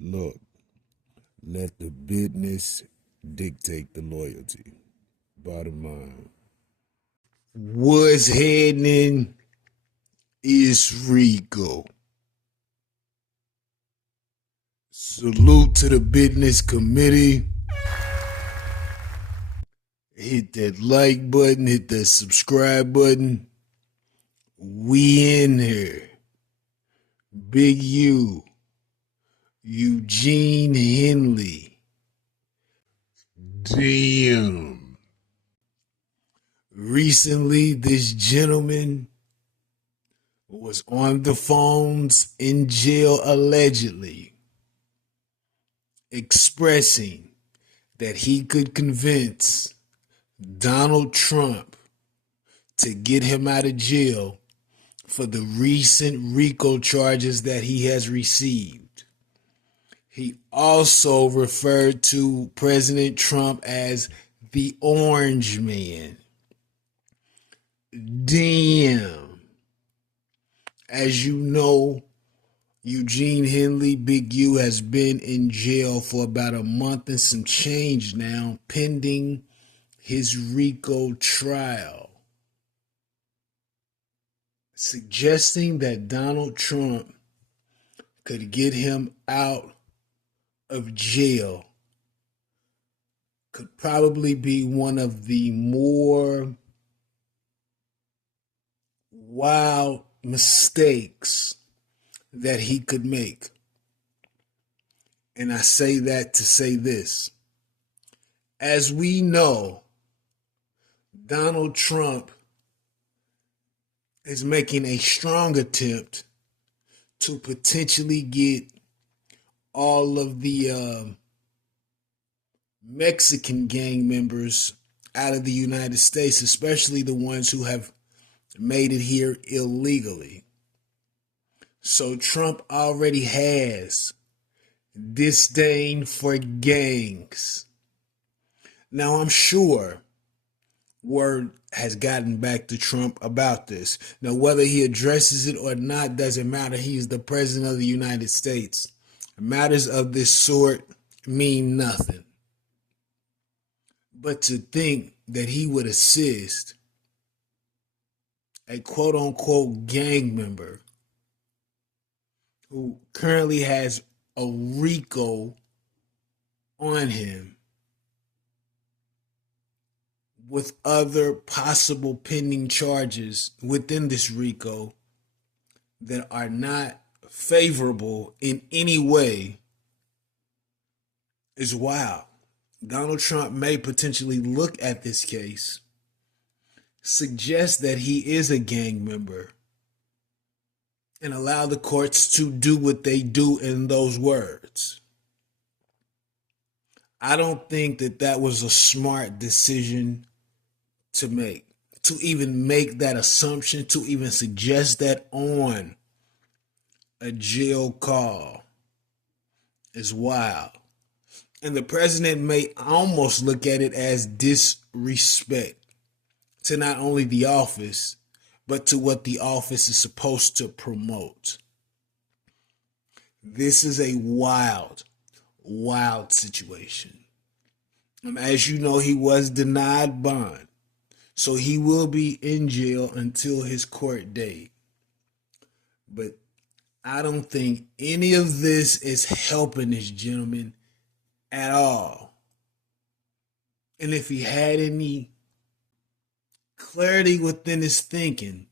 Look, let the business dictate the loyalty. Bottom line. What's happening is Rico. Salute to the business committee. Hit that like button, hit that subscribe button. We in here. Big U, Eugene Henley. Damn. Recently, this gentleman was on the phones in jail allegedly expressing that he could convince Donald Trump to get him out of jail for the recent Rico charges that he has received. He also referred to President Trump as the Orange Man. Damn. As you know, Eugene Henley, Big U, has been in jail for about a month and some change now, pending his Rico trial, suggesting that Donald Trump could get him out of jail could probably be one of the more wild mistakes that he could make. And I say that to say this. As we know, Donald Trump is making a strong attempt to potentially get all of the Mexican gang members out of the United States, especially the ones who have made it here illegally. So Trump already has disdain for gangs. Now, I'm sure word has gotten back to Trump about this. Now, whether he addresses it or not doesn't matter. He's the president of the United States. Matters of this sort mean nothing. But to think that he would assist a quote unquote gang member who currently has a Rico on him with other possible pending charges within this Rico that are not favorable in any way is wild. Donald Trump may potentially look at this case, suggest that he is a gang member, and allow the courts to do what they do in those words. I don't think that that was a smart decision to make. To even make that assumption, to even suggest that on a jail call is wild. And the president may almost look at it as disrespect to not only the office, but to what the office is supposed to promote. This is a wild, wild situation. As you know, he was denied bond, so he will be in jail until his court date. But I don't think any of this is helping this gentleman at all. And if he had any clarity within his thinking,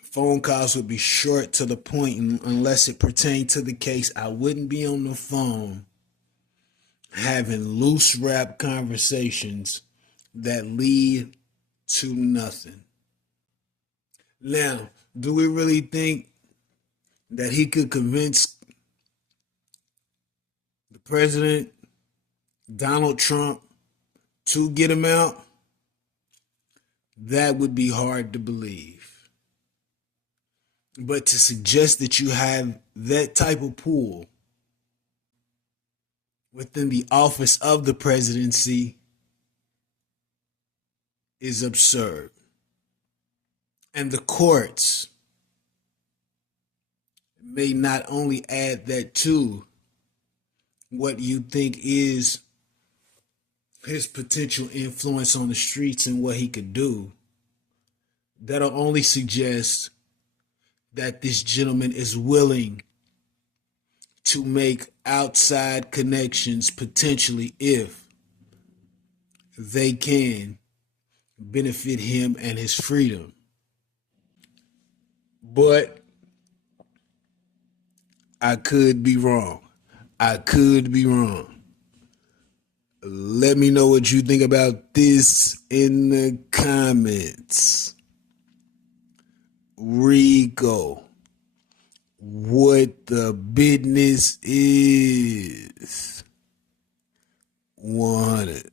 phone calls would be short to the point, and unless it pertained to the case, I wouldn't be on the phone having loose rap conversations that lead to nothing. Now, do we really think that he could convince the president, Donald Trump, to get him out? That would be hard to believe. But to suggest that you have that type of pull within the office of the presidency is absurd. And the courts may not only add that to what you think is his potential influence on the streets and what he could do, that'll only suggest that this gentleman is willing to make outside connections potentially if they can benefit him and his freedom. But I could be wrong. I could be wrong. Let me know what you think about this in the comments. Rico, what the business is. 100.